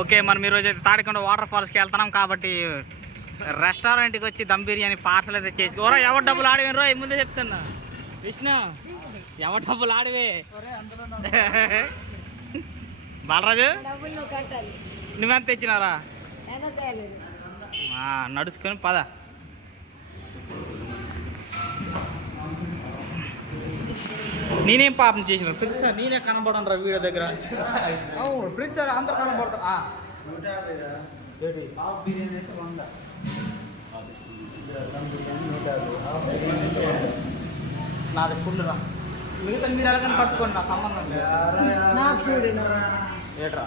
Okay, మనం ఈరోజు అయితే తాడికొండ వాటర్ ఫాల్స్కి వెళ్తున్నాం కాబట్టి రెస్టారెంట్కి వచ్చి దమ్ బిర్యానీ పార్సల్ అయితే చేసుకోరా. ఎవరు డబ్బులు ఆడివినరో ముందే చెప్తున్నా విష్ణు, ఎవరు డబ్బులు ఆడివే బాలరాజు నువ్వెంత తెచ్చినారా? నడుచుకొని పద. నేనేం పాపం చేసిన ప్రతిసారి నేనే కనబడను రా వీడియో దగ్గర. అవును ప్రతిసారి అందరు కనబడతా. నాది ఫుల్ రా. మిగతా మీరు ఎలాగని పట్టుకోండి, నా సంబంధం ఏట్రా.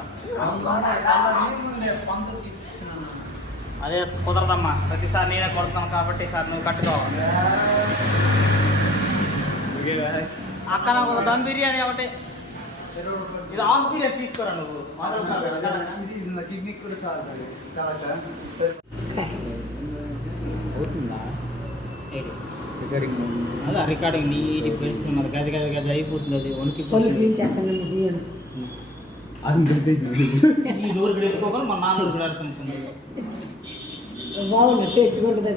అదే కుదరదమ్మా, ప్రతిసారి నేనే కొడతాను కాబట్టి సార్ నువ్వు కట్టుకోవాలి. అక్క నాకు ఒక దమ్ బిర్యానీ ఒకటి, ఇది ఆఫ్ బిర్యానీ తీసుకోరా నువ్వు. అదే రికార్డింగ్ నీటి పెడుతున్నది, గజ గజ గజ అయిపోతుంది. అది వణికి నూరు గడుపుకోవాలి, మా నాన్న గడుపుతుంది. బాగుంది, టేస్ట్ ఉంటుంది.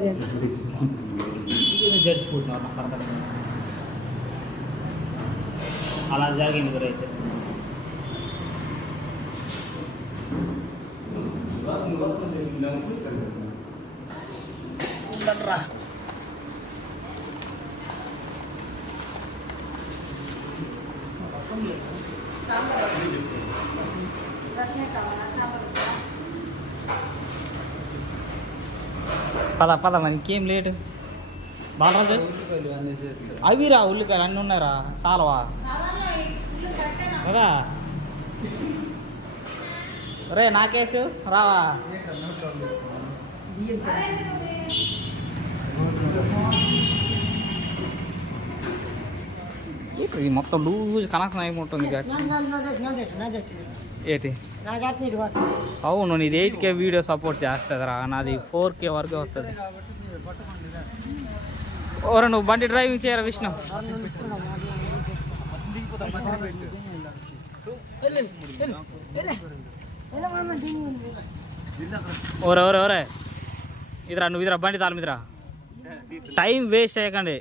జడిసిపోతున్నారు నా పడత అలా జరిగింది గురైతే. రా పద పద, మరి ఇంకేం లేటు. బాలరాజు అవిరా ఉల్లికాయలు అన్నీ ఉన్నాయిరా, చాలవా కదా? రే నాకేసు రావా. ఇది మొత్తం లూజ్ కనెక్షన్ అయిపోతుంది. ఏంటి? అవును, నీది 8K వీడియో సపోర్ట్ చేస్తుంది రా, నాది 4K వరకు వస్తుంది. ఓరా నువ్వు బండి డ్రైవింగ్ చేయరా విష్ణు? ఓరే ఓరే ఓరే ఇదిరా, నువ్వు ఇదిరా బండి తాళ మీదరా. టైం వేస్ట్ చేయకండి.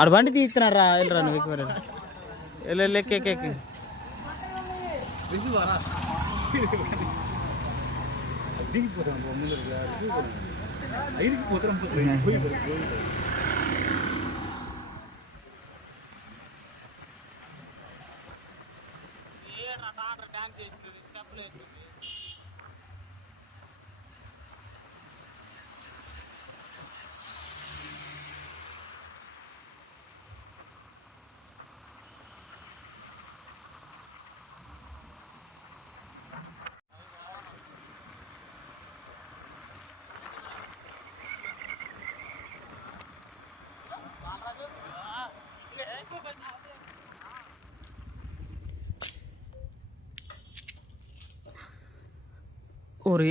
ఆడు బండి తీస్తున్నాడు రా, వెళ్ళరా నువ్వు ఎక్కి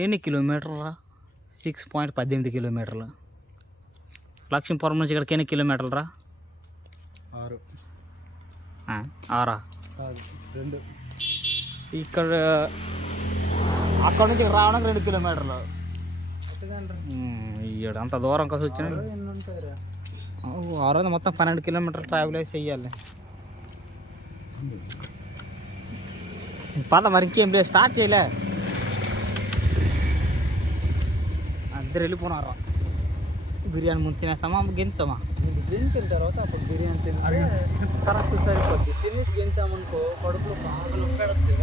ఎన్ని కిలోమీటర్లా? 6.18 కిలోమీటర్లు. లక్ష్మీపురం నుంచి ఇక్కడికి ఎన్ని కిలోమీటర్లు రా? 6 2. ఇక్కడ అక్కడ నుంచి రావడానికి 2 కిలోమీటర్లు. ఇయ్యాడు అంత దూరం కలిసి వచ్చిన ఆ రోజు మొత్తం 12 కిలోమీటర్లు ట్రావెల్ వేసి చెయ్యాలి. పద మరి, ఇంకేం లేదు, స్టార్ట్ చేయలే. అందరు వెళ్ళిపోయినారా. బిర్యానీ ముందు తినేస్తామా గెంతామా? గెంతిన తర్వాత అప్పుడు బిర్యానీ తిని కరెక్ట్ సరిపోద్ది. తినేసి గెంతామనుకో కడుపులో బాగా నొప్పెడుతుంది.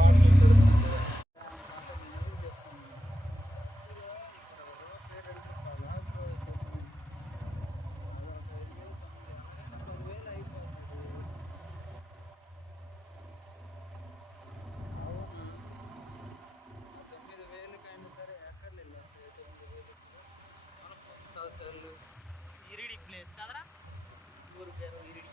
ఇరిడి ప్లేస్ కదరా, ఊరు పేరు ఇరిడి.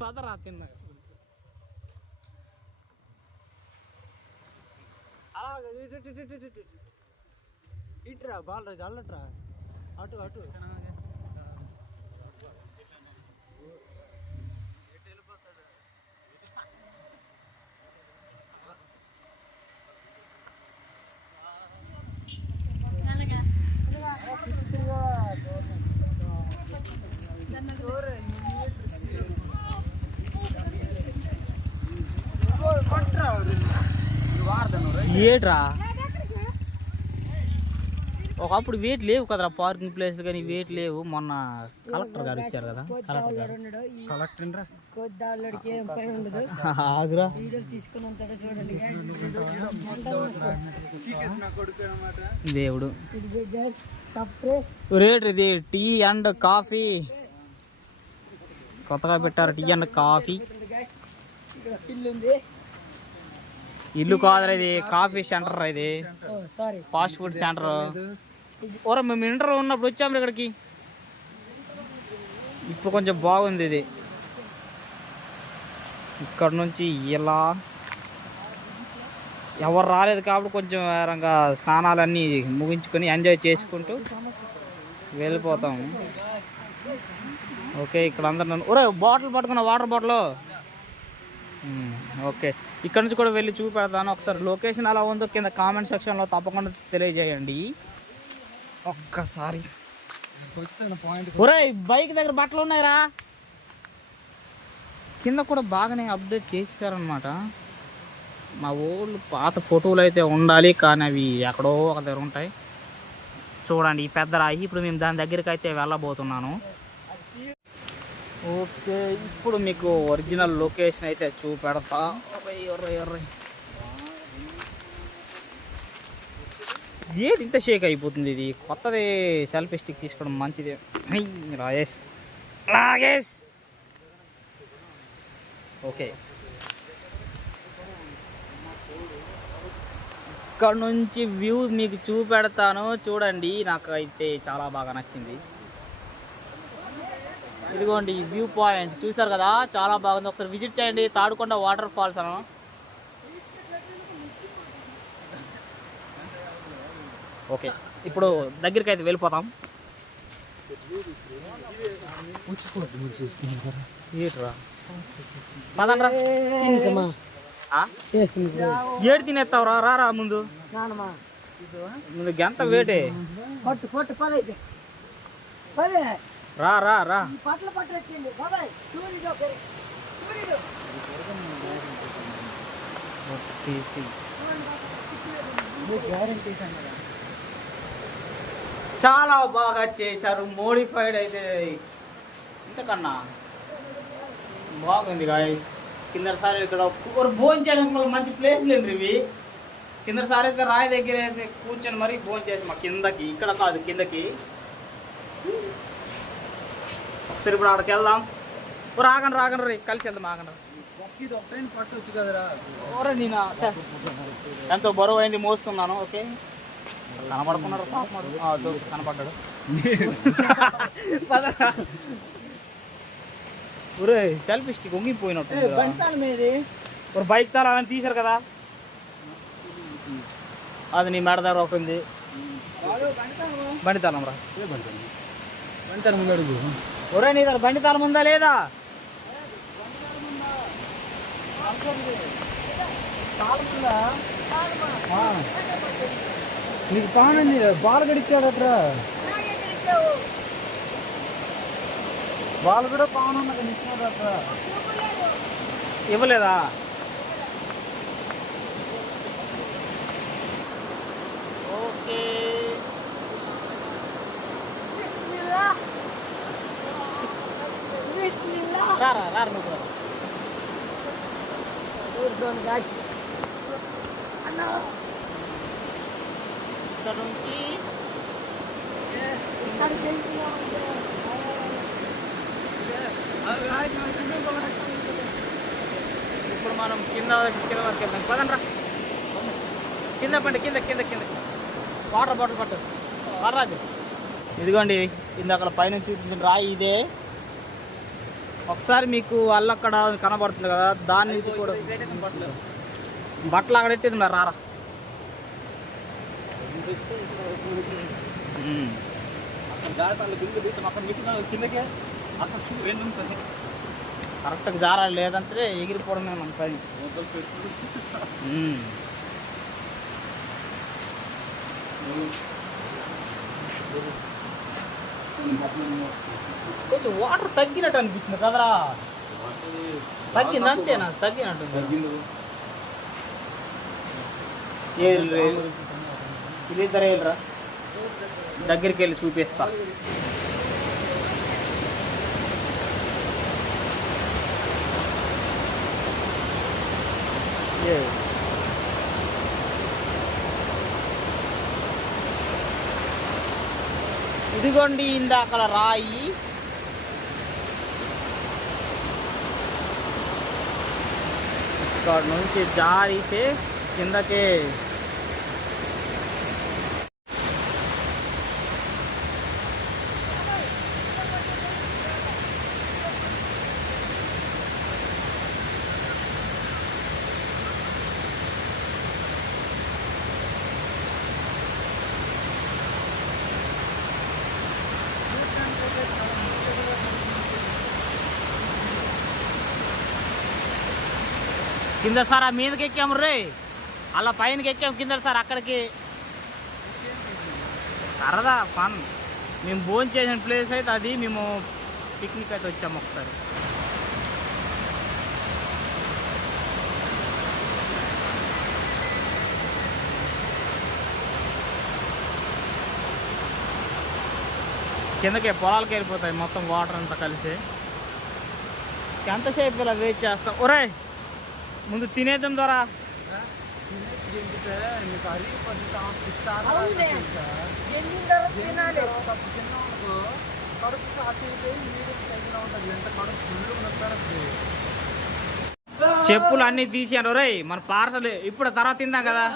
పదరా కింద అలాగే ఇట్రా బాలరాజు అల్లట్రా అటు అటు ఏట్రా ఒకప్పుడు వెయిట్ లేవు కదరా పార్కింగ్ ప్లేస్లు కానీ వెయిట్ లేవు. మొన్న కలెక్టర్ గారు ఇచ్చారు కదా, కలెక్టర్ ఆగురా దేవుడు. రేట్ ఇది టీ అండ్ కాఫీ కొత్తగా పెట్టారు. టీ అండ్ కాఫీ ఇల్లు కాదురా, ఇది కాఫీ సెంటర్, ఇది ఫాస్ట్ ఫుడ్ సెంటర్. ఓరా మేము ఇంటర్ ఉన్నప్పుడు వచ్చాము ఇక్కడికి. ఇప్పుడు కొంచెం బాగుంది ఇది. ఇక్కడ నుంచి ఇలా ఎవరు రాలేదు కాబట్టి కొంచెం వేరంగా స్నానాలన్నీ ముగించుకొని ఎంజాయ్ చేసుకుంటూ వెళ్ళిపోతాము. ఓకే ఇక్కడ అందరు నన్ను ఒరే బాటిల్ పట్టుకున్న వాటర్ బాటిల్. ఓకే ఇక్కడ నుంచి కూడా వెళ్ళి చూపెడతాను. ఒకసారి లొకేషన్ ఎలా ఉందో కింద కామెంట్ సెక్షన్లో తప్పకుండా తెలియజేయండి ఒక్కసారి. ఒరే బైక్ దగ్గర బట్టలు ఉన్నాయిరా. కింద కూడా బాగానే అప్డేట్ చేశారనమాట. మా ఊళ్ళు పాత ఫోటోలు అయితే ఉండాలి కానీ అవి ఎక్కడో ఒక దగ్గర ఉంటాయి. చూడండి ఈ పెద్ద రాయి. ఇప్పుడు మేము దాని దగ్గరికి అయితే వెళ్ళబోతున్నాను. ఓకే ఇప్పుడు మీకు ఒరిజినల్ లొకేషన్ అయితే చూపెడతా. ఏంటి ఇంత షేక్ అయిపోతుంది ఇది? కొత్తది సెల్ఫీ స్టిక్ తీసుకోవడం మంచిది. రాజేష్ రాజేష్ ఓకే ఇక్కడ నుంచి వ్యూ మీకు చూపెడతాను చూడండి. నాకు అయితే చాలా బాగా నచ్చింది. ఇదిగోండి వ్యూ పాయింట్ చూసారు కదా, చాలా బాగుంది. ఒకసారి విజిట్ చేయండి. తాడుకొండ వాటర్ ఫాల్స్ అను. ఓకే ఇప్పుడు దగ్గరికి అయితే వెళ్ళిపోతాం. ఏడు తినేస్తావురా? రారా ముందు ముందు గంట వేటే. రా రా రా చాలా బాగా చేశారు. మోడిఫైడ్ అయితే ఇంతకన్నా బాగుంది గాయస్. కిందసారి ఇక్కడ భోజనం చేయడానికి మంచి ప్లేస్లు ఏంటి ఇవి. కిందసారి అయితే రాయి దగ్గర అయితే కూర్చొని మరీ భోజనం చేసి మా కిందకి, ఇక్కడ కాదు కిందకి. ఒకసారి ఇప్పుడు అక్కడికి వెళ్దాం. రాగండి రాగండి రే కలిసి వెళ్దాం. ఆగండి పట్టొచ్చు కదరా. ఓరే నేను ఎంతో బరువు అయింది మోస్తున్నాను. ఓకే కనపడుకున్నారు కనపడ్డాడు. ఒరే సెల్ఫీ స్టిక్ వంగిపోయినట్టు. బైక్ తాళ అవన్నీ తీశారు కదా, అది నీ మెడ దగ్గర ఒకటి ఉంది. బండి తాళం రా. ఒరే నీ దగ్గర బండి తాళం ఉందా లేదా? నీకు తానండి బాల్ గడిచాడట్రా. వాళ్ళు కూడా పావునన్నా ఇచ్చినాడట్రా. ఇవ్వలేదా? ఓకే రారా రారు నువ్వు కూడా. ఇక్కడ నుంచి ఇప్పుడు మనం కింద వరకు వెళ్దాం. పదండ్రా. కింద పండి కింద కింద కింద వాటర్ బాటిల్ పట్టు వరరాజు. ఇదిగోండి ఇందాక పైనుంచి చూపించిన రాయి ఇదే. ఒకసారి మీకు అల్లక్కడ కనబడుతుంది కదా, దాని నుంచి కూడా బట్టలు అక్కడ ఎట్టేది మరి రారా. కరెక్ట్గా జారాలి, లేదంటే ఎగిరిపోవడమే మన పని. కొంచెం వాటర్ తగ్గినట్టు అనిపిస్తుంది కదరా. తగ్గింది అంతేనా? తగ్గినట్టు ఇద్దరు వెళ్ళరా, దగ్గరికి వెళ్ళి చూపిస్తా. ఇదిగోండి ఇందాకల రాయి. ఇక్కడ నుంచి జారితే కిందకే. కింద సార్ ఆ మీదకి ఎక్కాము రే, అలా పైనకి ఎక్కాము కింద సార్. అక్కడికి సరదా ఫన్. మేము భోజనం చేసిన ప్లేస్ అయితే అది. మేము పిక్నిక్ అయితే వచ్చాము ఒకసారి. కిందకి పొలాలకి వెళ్ళిపోతాయి మొత్తం వాటర్ అంతా కలిసి. ఎంతసేపు ఇలా వెయిట్ చేస్తాం? ఒరే ముందు తినేద్దాం ద్వారా. చెప్పులు అన్నీ తీసాను రే, మన పార్సల్ ఇప్పుడు తర్వాత తిందాం కదా.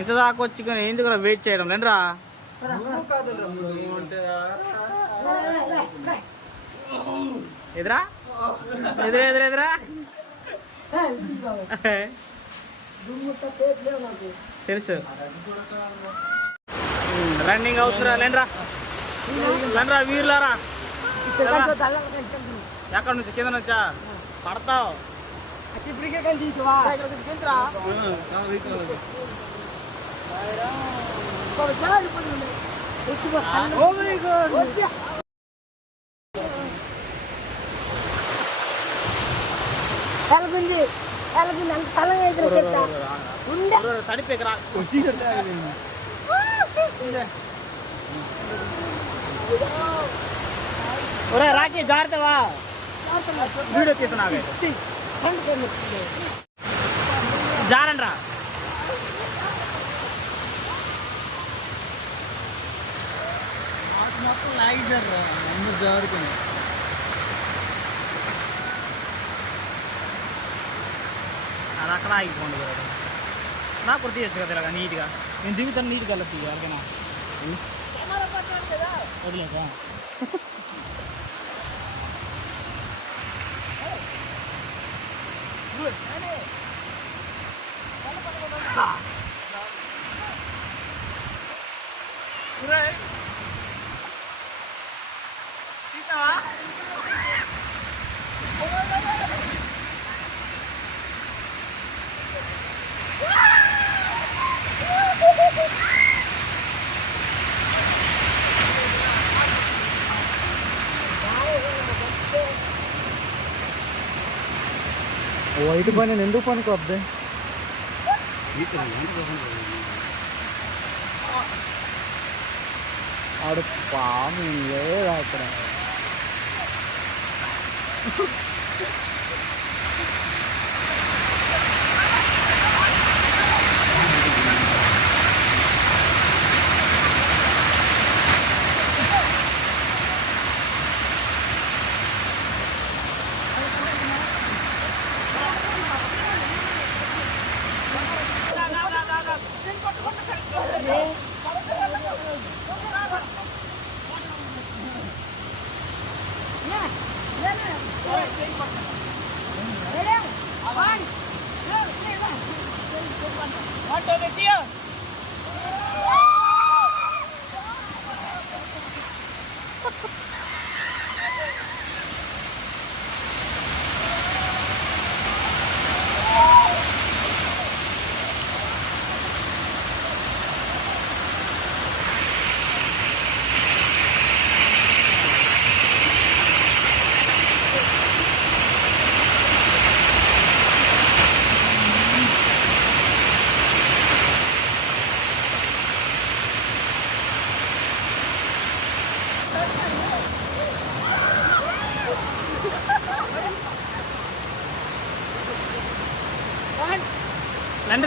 ఇంత దాకా వచ్చి ఎందుకు వెయిట్ చేయడం లేదురా. ఎదురా ఎదురా ఎదురా ఎదురా తెలుసు. రన్నింగ్ అవుతురా లేండ్రా లేండ్రా వీరులారా. ఎక్కడ నుంచి? కింద నుంచా? పడతావు. తడిపేకి రా. ఒరే రాకి జాగ్రత్తవా, వీడియో తీస్తున్నా. జారండి రా. మొత్తం లాగిసారు అందరు జారుకుని. అది అక్కడ ఆగిపోండి కదా. నాకు కూడా తీయచ్చు కదా ఇలాగా నీట్గా. నేను దిగుతాను నీట్గా వెళ్ళచ్చు ఎవరికైనా వదిలేక. వైట్ పని ఎందుకు పనికొద్ది? ఆడు పాము లేదు అక్కడ.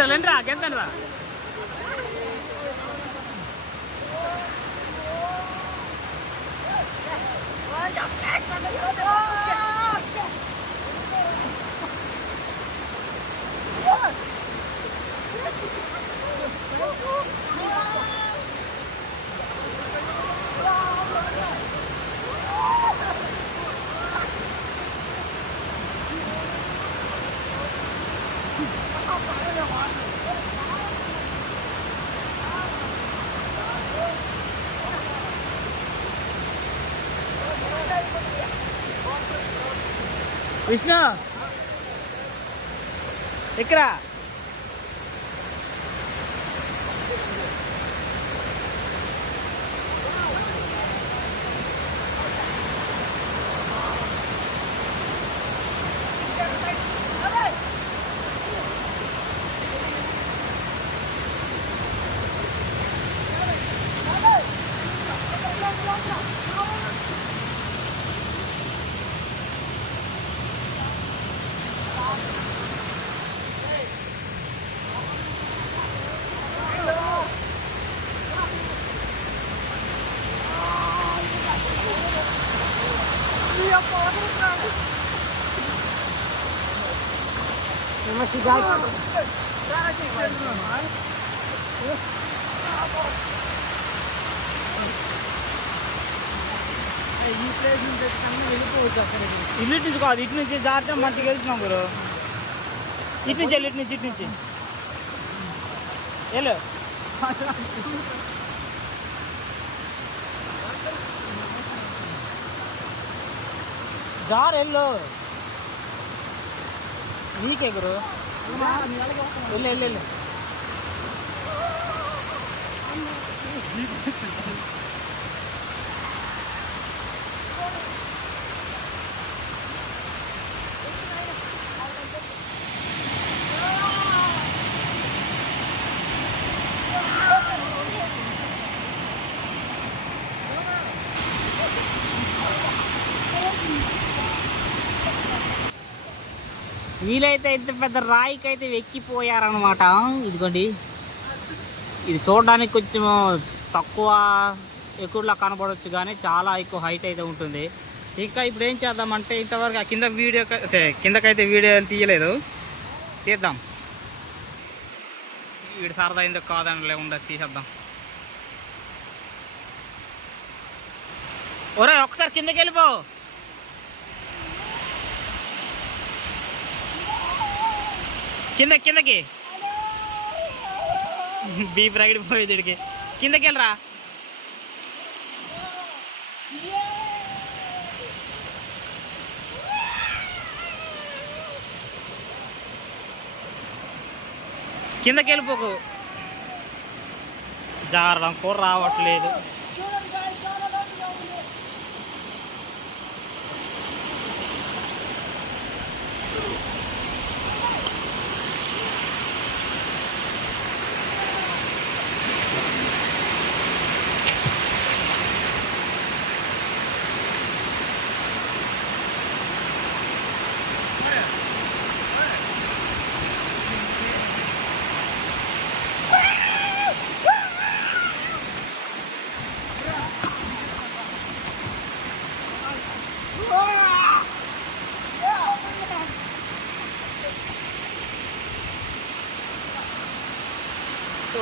లెండ్రా గెంతండ్రా. విష్ణు ఇక్కడ ఇటు నుంచి కాదు, ఇటు నుంచి జాగ్రత్త మంచిగా వెళ్తున్నాం గురు. ఇటు నుంచి వెళ్ళి ఇటు నుంచి వెళ్ళు. జార్ వెళ్ళు, నీకే గురు. వెళ్ళు. వీలైతే ఇంత పెద్ద రాయికైతే ఎక్కిపోయారనమాట. ఇదిగోండి, ఇది చూడడానికి కొంచెం తక్కువ ఎక్కువలా కనబడవచ్చు, కానీ చాలా ఎక్కువ హైట్ అయితే ఉంటుంది. ఇంకా ఇప్పుడు ఏం చేద్దామంటే, ఇంతవరకు కింద వీడియో కిందకైతే వీడియో తీయలేదు, తీద్దాం. వీడు సరదా ఎందుకు కాదని ఉండదు, తీసేద్దాం. ఒరే ఒకసారి కిందకి వెళ్ళిపో. కిందకి బీప్ రైడ్ పోయేది ఇడికి. కిందకి వెళ్ళరా. కిందకి వెళ్ళిపోకు, జారడం కూర రావట్లేదు.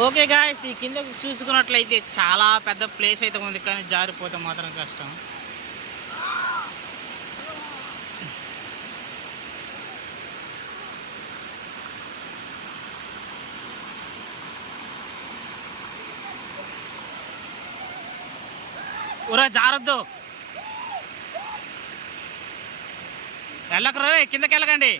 ఓకే గాయ్స్, ఈ కింద చూసుకున్నట్లయితే చాలా పెద్ద ప్లేస్ అయితే ఉంది, కానీ జారిపోతే మాత్రం కష్టం. ఊరా జారొద్దు, వెళ్ళకరా, కిందకి వెళ్ళకండి.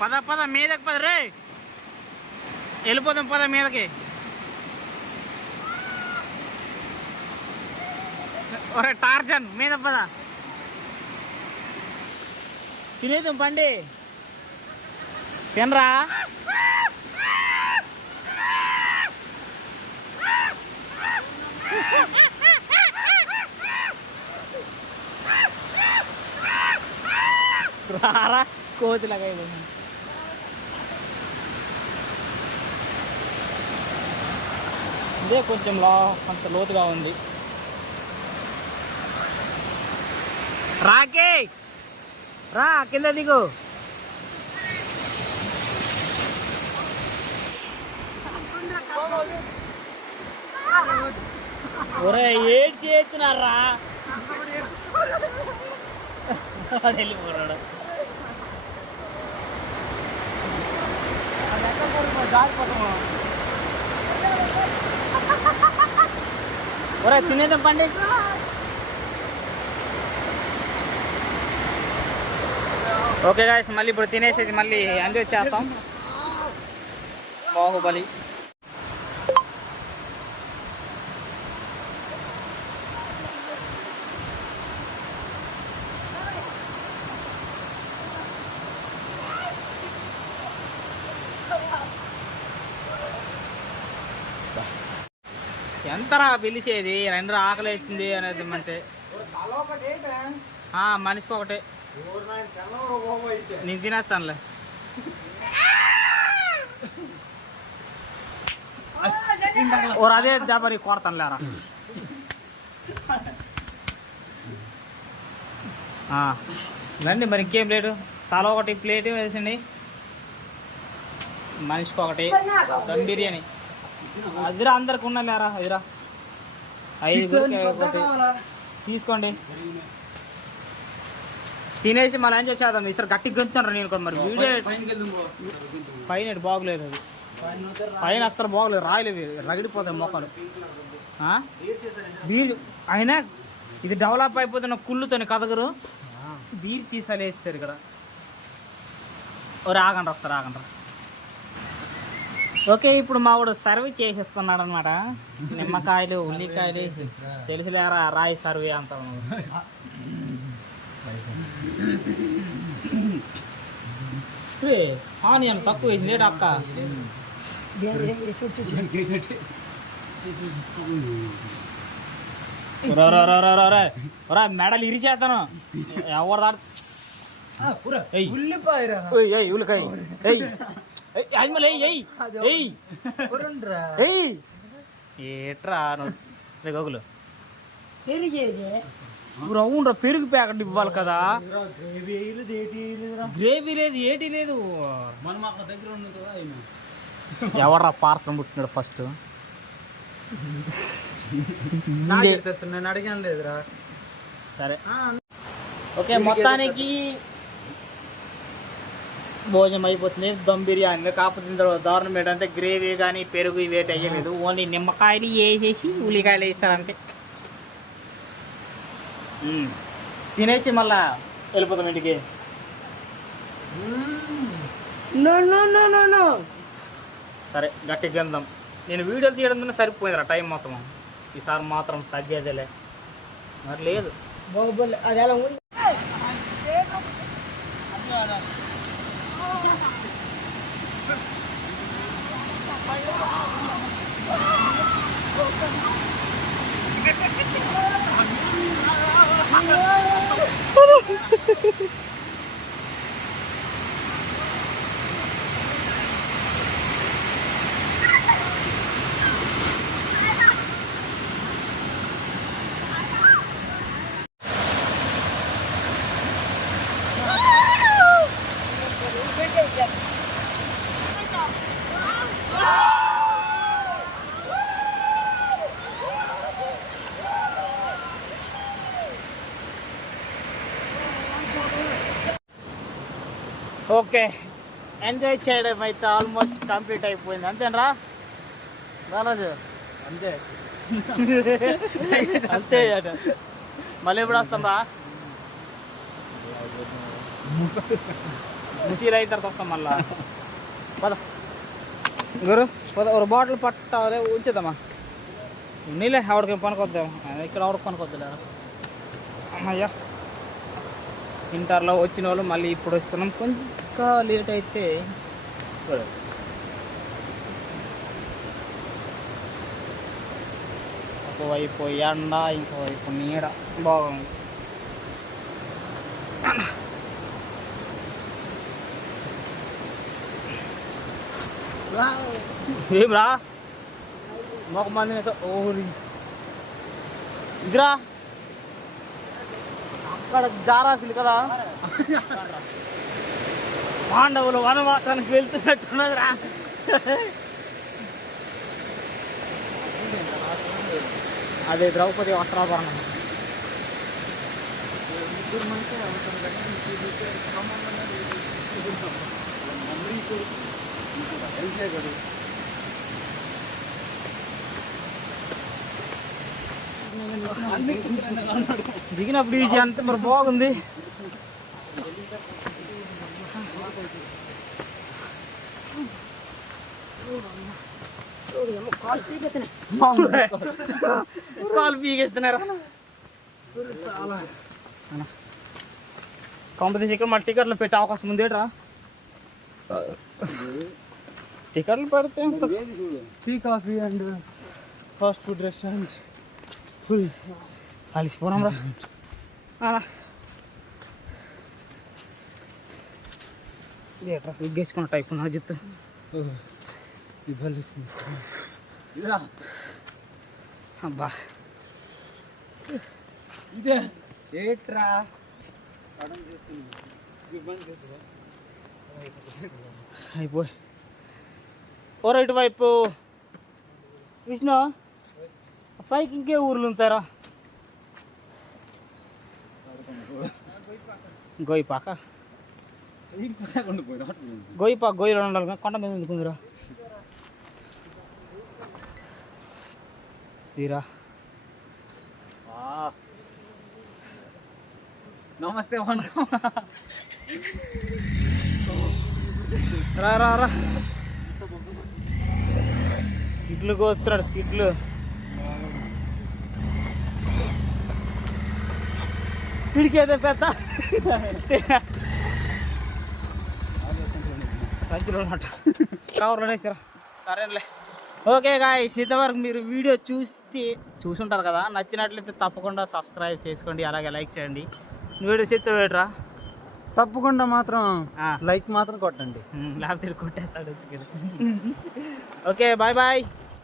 పద పద మీదకి పద రే, వెళ్ళిపోదాం పద మీదకి. ఒరే టార్జన్ మీద పద, తినేద్దాం పండి, తినరా. రారా కోతిలాగా ఇదే కొంచెం అంత లోతుగా ఉంది. రాకే రా, కింద దిగు. ఒరే ఏడు చేస్తున్నారా, వెళ్ళిపోరాడు. ఒరే తినేద్దాం పండి. ఓకే గాయ్స్, మళ్ళీ ఇప్పుడు తినేసేది మళ్ళీ ఎంజాయ్ చేస్తాం. బాహుబలి ఎంతరా పిలిచేది, రెండు ఆకలి అవుతుంది అనేది అంటే మనిషికి ఒకటే. నేను తినేస్తానులే. ఓ అదే దెబ్బరి కొడతాను లేరా. రండి మరి, ఇంకేం ప్లేటు, తల ఒకటి ప్లేట్ వేసండి. మనిషికి ఒకటి దమ్ బిర్యానీ. అదిరా అందరికి ఉన్నా లేరా, అదిరా 5 తీసుకోండి. తినేసి మళ్ళీ ఎంజాయ్ చేద్దాం. ఈసారి గట్టి గెలుతున్నాడు నేను. మరి వీడియో పైన బాగోలేదు, అది పైన అసలు బాగోలేదు, రాయలేదు, రగిడిపోతాయి మొక్కలు. బీర్ అయినా ఇది డెవలప్ అయిపోతున్న కుళ్ళుతోని కదగరు, బీర్ చీసాలు వేస్తారు ఇక్కడ. ఆగండి ఒకసారి ఆగండి. ఓకే, ఇప్పుడు మా వాడు సర్వే చేసేస్తున్నాడు అనమాట. నిమ్మకాయలు, ఉల్లికాయలు, తెలుసులేరా రాయి సర్వే అంత. ఆనియన్ తక్కువ వేసింది అక్క. మెడలు ఇరిచేస్తాను ఎవరు దాడు. ఉల్లికాయ ఏట్రా గగులు అవునరా, పెరుగు ప్యాకెట్ ఇవ్వాలి కదా. గ్రేవీ లేదు, ఏటీ లేదు. ఎవడరా పార్సల్ పుట్టినాడు ఫస్ట్? నేను అడిగాను లేదురా. సరే ఓకే, మొత్తానికి భోజనం అయిపోతుంది. దమ్ బిర్యానీ కాకపోతే ఇందులో దారుణం ఏంటంటే గ్రేవీ కానీ పెరుగు ఇవేటి అయ్యలేదు. ఓన్లీ నిమ్మకాయలు వేసేసి ఉల్లికాయలు వేస్తారంటే తినేసి మళ్ళా వెళ్ళిపోతాం ఇంటికి. సరే గట్టి గంధం. నేను వీడియోలు తీయడం సరిపోయిందిరా టైం మొత్తం. ఈసారి మాత్రం తగ్గేదేలే, మరి లేదు. అది ఎలా ఉంది? ఓకే, ఎంజాయ్ చేయడం అయితే ఆల్మోస్ట్ కంప్లీట్ అయిపోయింది అంతేనరా బాలాజు? అంతే అంతే అట. మళ్ళీ ఎప్పుడు వస్తాం రా? ముసీలు అయిన తర్వాత వస్తాం మళ్ళా. పద గురు, పద. ఒక బాటిల్ పట్టాలి, ఉంచేద్దామా? నీళ్ళే ఆవిడకి పనుకొద్దాం, ఇక్కడ ఆవిడకి పనుకొద్దులే. అమ్మయ్యా, ఇంటర్లో వచ్చిన వాళ్ళు మళ్ళీ ఇప్పుడు వస్తున్నాం. కొంచెం లేట్ అయితే ఒకవైపు ఎండ, ఇంకోవైపు నీడ. బాగుంది. ఏం రా ఒక మందిని అయితే ఓరి ఇదిరా అక్కడ జారాసిలు కదా, పాండవులు వనవాసానికి వెళ్తున్నట్టున్నదిరా. అదే ద్రౌపది వస్త్రాభరణం. దిగినప్పుడు ఈజీ అంత మరి బాగుంది. కాలు పీకేస్తున్నారా కాంపిటీషన్? ఇక్కడ మా టికెట్లు పెట్టే అవకాశం ఉందేట్రా? టికెట్లు పెడితే tea coffee and fast food restaurant full కలిసిపోనాం రా. ఇదేట్రా విగ్గేసుకున్న టైప్ నా చెప్తా. అబ్బా ఇదే ఏట్రా అయిపోయి ఓ రైట్ వైపు విష్ణు పైకి ఇంకే ఊర్లు ఉంటారా? గోయిపాక గోయిలో ఉండాలి, కొండ మీద ఎందుకుందిరా తీరా. నమస్తే రా రా రా, స్కిట్లు కోస్తున్నాడు స్కిట్లు. పిడికేదే పెద్ద సంచిలో కవర్లోనే వేసారా? సరేలే. ఓకే గాయ్స్, ఇంతవరకు మీరు వీడియో చూసుంటారు కదా. నచ్చినట్లయితే తప్పకుండా సబ్స్క్రైబ్ చేసుకోండి, అలాగే లైక్ చేయండి. వీడియో చెప్తే వేడరా తప్పకుండా మాత్రం లైక్ మాత్రం కొట్టండి, లేకపోతే కొట్టేస్తాడు. Okay, bye bye.